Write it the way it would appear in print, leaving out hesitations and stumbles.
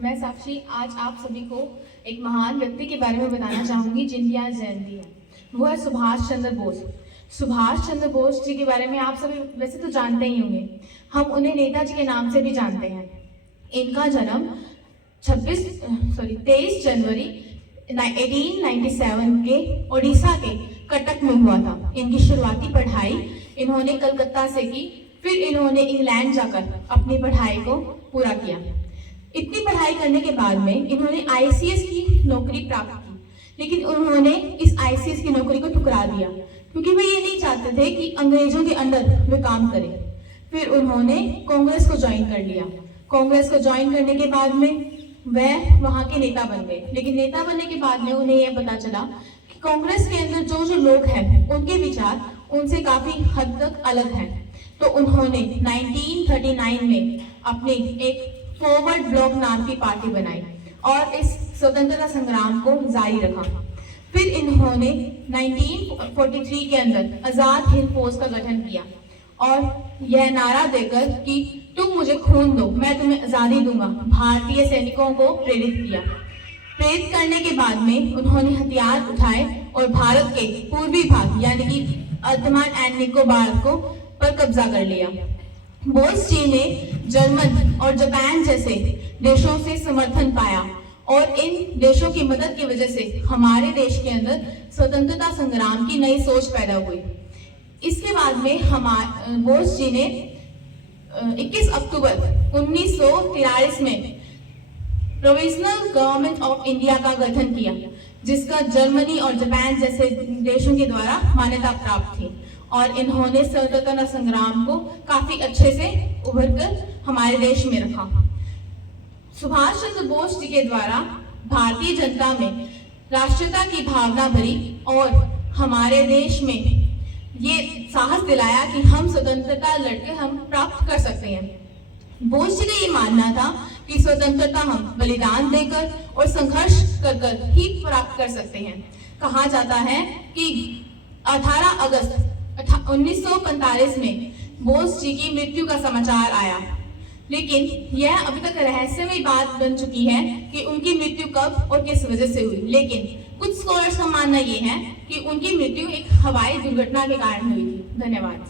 मैं साक्षी आज आप सभी को एक महान व्यक्ति के बारे में बताना चाहूंगी जिनकी आज जयंती है। वो है सुभाष चंद्र बोस। सुभाष चंद्र बोस जी के बारे में आप सभी वैसे तो जानते ही होंगे, हम उन्हें नेताजी के नाम से भी जानते हैं। इनका जन्म 23 जनवरी 1897 के ओडिशा के कटक में हुआ था। इनकी शुरुआती पढ़ाई इन्होंने कलकत्ता से की, फिर इन्होंने इंग्लैंड जाकर अपनी पढ़ाई को पूरा किया। इतनी पढ़ाई करने के बाद में इन्होंने आईसीएस की नौकरी प्राप्त की, लेकिन उन्होंने इस आईसीएस की नौकरी को ठुकरा दिया क्योंकि वे ये नहीं चाहते थे कि अंग्रेजों के अंडर वे काम करें। फिर उन्होंने कांग्रेस को ज्वाइन कर लिया। कांग्रेस को ज्वाइन करने के बाद में वह वहां के नेता बन गए, लेकिन नेता बनने के बाद में उन्हें यह पता चला कि कांग्रेस के अंदर जो लोग हैं उनके विचार उनसे काफी हद तक अलग हैं। तो उन्होंने 1939 में अपनी एक फॉरवर्ड ब्लॉक नाम की पार्टी बनाई और इस स्वतंत्रता संग्राम को जारी रखा। फिर इन्होंने 1943 के अंदर आजाद हिंद फौज का गठन किया और यह नारा देकर कि तुम मुझे खून दो, मैं तुम्हें आजादी दूंगा, भारतीय सैनिकों को प्रेरित किया। प्रेरित करने के बाद में उन्होंने हथियार उठाए और भारत के पूर्वी भाग यानी कि अंडमान एंड निकोबार को पर कब्जा कर लिया। बोस जी ने जर्मन और जापान जैसे देशों से समर्थन पाया और इन देशों की मदद की वजह से हमारे देश के अंदर स्वतंत्रता संग्राम की नई सोच पैदा हुई। इसके बाद में बोस जी ने 21 अक्टूबर 1943 में प्रोविजनल गवर्नमेंट ऑफ इंडिया का गठन किया, जिसका जर्मनी और जापान जैसे देशों के द्वारा मान्यता प्राप्त थी और इन्होंने स्वतंत्रता संग्राम को काफी अच्छे से उभरकर हमारे देश में रखा। सुभाष चंद्र बोस जी के द्वारा भारतीय जनता में राष्ट्रीयता की भावना भरी और हमारे देश में ये साहस दिलाया कि हम स्वतंत्रता लड़के हम प्राप्त कर सकते हैं। बोस जी का ये मानना था कि स्वतंत्रता हम बलिदान देकर और संघर्ष कर ही प्राप्त कर सकते हैं। कहा जाता है कि 18 अगस्त 1945 में बोस जी की मृत्यु का समाचार आया, लेकिन यह अभी तक रहस्यमय बात बन चुकी है कि उनकी मृत्यु कब और किस वजह से हुई। लेकिन कुछ स्कॉलर्स का मानना यह है कि उनकी मृत्यु एक हवाई दुर्घटना के कारण हुई थी। धन्यवाद।